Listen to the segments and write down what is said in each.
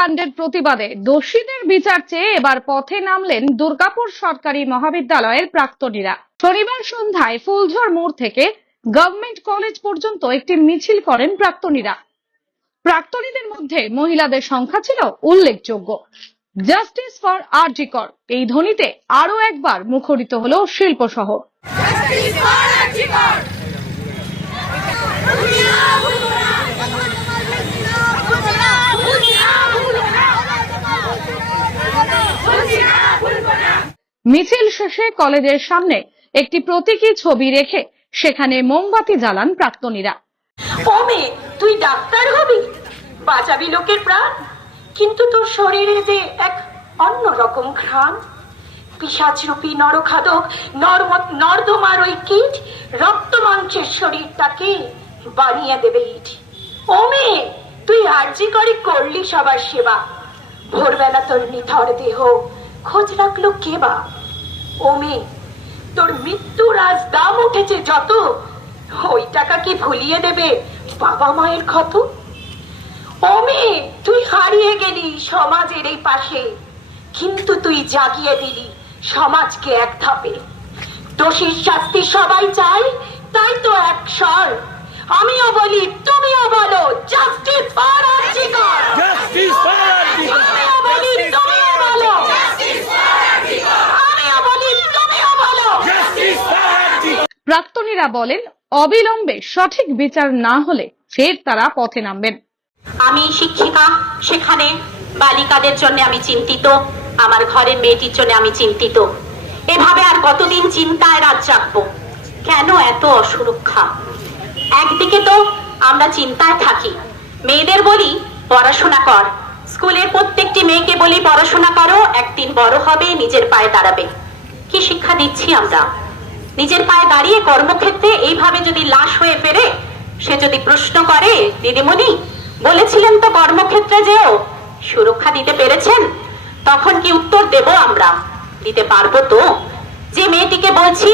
হত্যাকাণ্ডের প্রতিবাদে দোষীদের বিচার চেয়ে এবার পথে নামলেন দুর্গাপুর সরকারি মহাবিদ্যালয়ের প্রাক্তনীরা। শনিবার সন্ধ্যায় ফুলঝড় মোড় থেকে গভর্নমেন্ট কলেজ পর্যন্ত একটি মিছিল করেন প্রাক্তনীরা। প্রাক্তনীদের মধ্যে মহিলাদের সংখ্যা ছিল উল্লেখযোগ্য। জাস্টিস ফর আরজিকর, এই ধ্বনিতে আরও একবার মুখরিত হল শিল্প শহর মিছিল শেষে কলেজের সামনে একটি প্রতীকী ছবি রেখে সেখানে মোমবাতি জ্বালান প্রাক্তনীরা। ও তুই ডাক্তার হবি? বাঁচাবি লোকের প্রাণ? কিন্তু তোর শরীরে যে এক অন্য রকম ঘ্রাণ? পিসাচরূপী নরখাদক নর্দমার ওই কীট রক্ত মাংসের শরীরটাকে বানিয়ে দেবে ইট। ও মেয়ে তুই আর্জি করে করলি সবার সেবা। ভোরবেলা তোর নিথর দেহ, খোঁজ রাখল কেবা ও মেয়ে তোর মৃত্যুর আজ দাম উঠেছে যত। ওই টাকা কি ভুলিয়ে দেবে বাবা মায়ের ক্ষত? ও মেয়ে তুই হারিয়ে গেলি সমাজের এই পাশে, কিন্তু তুই জাগিয়ে দিলি সমাজকে এক ধাপে। দোষীর শাস্তি সবাই চায়, তাই তো এক স্বর। আমিও বলি, তুমিও বলো justice for RG Kar Justice for Article! আমিও বলি তুমিও বলো আমিও বলি তুমিও বলো Justice for Article! প্রাক্তনীরা বলেন, অবিলম্বে সঠিক বিচার না হলে ফের তারা পথে নামবেন। আমি শিক্ষিকা, সেখানে বালিকাদের জন্য আমি চিন্তিত, আমার ঘরের মেয়েটির জন্য আমি চিন্তিত। এভাবে আর কতদিন চিন্তায় রাত জাগবো? কেন এত অসুরক্ষা? একদিকে তো আমরা চিন্তায় থাকি। মেয়েদের বলি, পড়াশোনা কর। স্কুলের প্রত্যেকটি মেয়েকে বলি, পড়াশোনা করো, একদিন বড় হবে, নিজের পায়ে দাঁড়াবে। কি শিক্ষা দিচ্ছি আমরা? নিজের পায়ে দাঁড়িয়ে কর্মক্ষেত্রে এইভাবে যদি লাশ হয়ে ফেরে, সে যদি প্রশ্ন করে, দিদিমণি, বলেছিলেন তো কর্মক্ষেত্রে যেও সুরক্ষা দিতে পেরেছেন, তখন কি উত্তর দেব আমরা? দিতে পারব তো। যে মেয়েটিকে বলছি,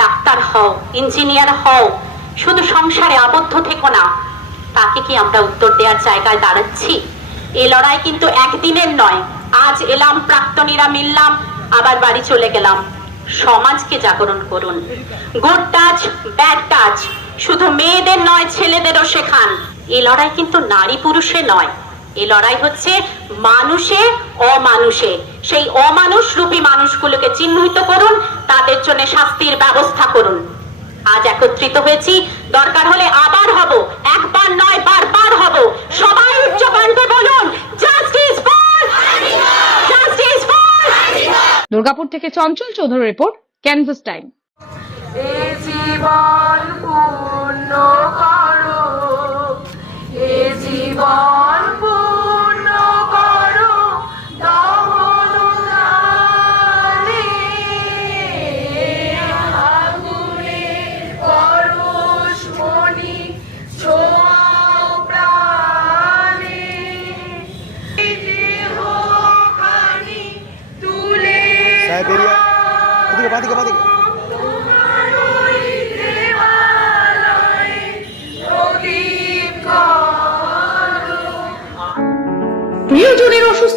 ডাক্তার হও, ইঞ্জিনিয়ার হও, শুধু সংসারে আবদ্ধ থেকো না, তাকে কি আমরা উত্তর দেওয়ার জায়গায় দাঁড়াচ্ছি? এ লড়াই কিন্তু একদিনের নয়, আজ এলাম, প্রাক্তনীরা মিললাম, আবার বাড়ি চলে গেলাম। সমাজকে জাগরণ করুন। গুড টাচ ব্যাড টাচ শুধু মেয়েদের নয়, ছেলেদেরও শেখান। এ লড়াই কিন্তু নারী পুরুষে নয়। এ লড়াই হচ্ছে মানুষে, অমানুষে। সেই অমানুষ রূপী মানুষগুলোকে চিহ্নিত করুন, তাদের জন্য শাস্তির ব্যবস্থা করুন। আজ একত্রিত হয়েছি। দরকার হলে আবার হব। একবার নয়, বারবার হব সবাই উচ্চ কণ্ঠে বলুন justice for justice for Durgapur থেকে Chanchal Chowdhury report canvas time.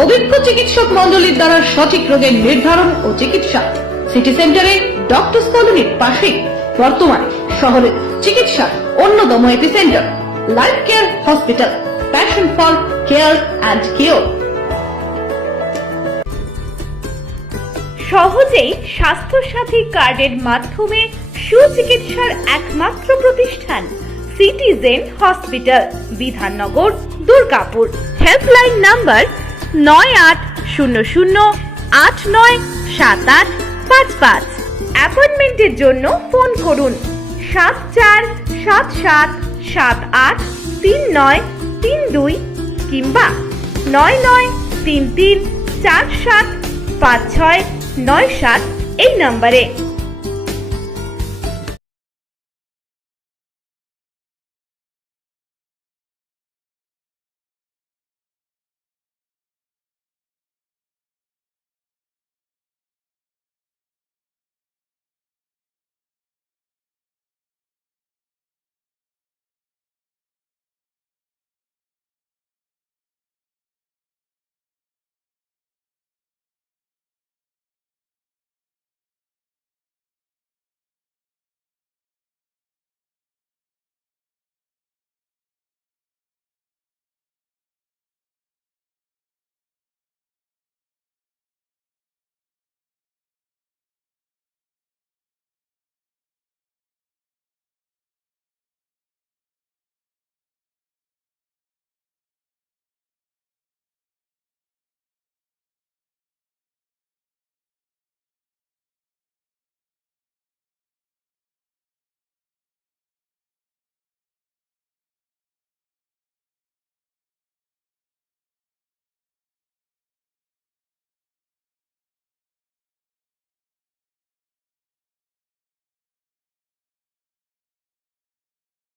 অভিজ্ঞ চিকিৎসক মন্ডলীর দ্বারা সঠিক রোগের নির্ধারণ ও চিকিৎসা। সিটি সেন্টারে ডক্টর কলোনির পাশেই বর্তমানে শহরের চিকিৎসার অন্যতম epicentre life care hospital passion for care and cure সহজেই স্বাস্থ্যসাথী কার্ডের মাধ্যমে সুচিকিৎসার একমাত্র প্রতিষ্ঠান citizen hospital Bidhannagar, Durgapur. Helpline number নয় আট শূন্য শূন্য আট নয় সাত আট পাঁচ পাঁচ। অ্যাপয়েন্টমেন্টের জন্য ফোন করুন। সাত চার সাত সাত সাত আট তিন নয় তিন দুই কিংবা নয় নয় তিন তিন চার সাত পাঁচ ছয় নয় সাত এই নম্বরে।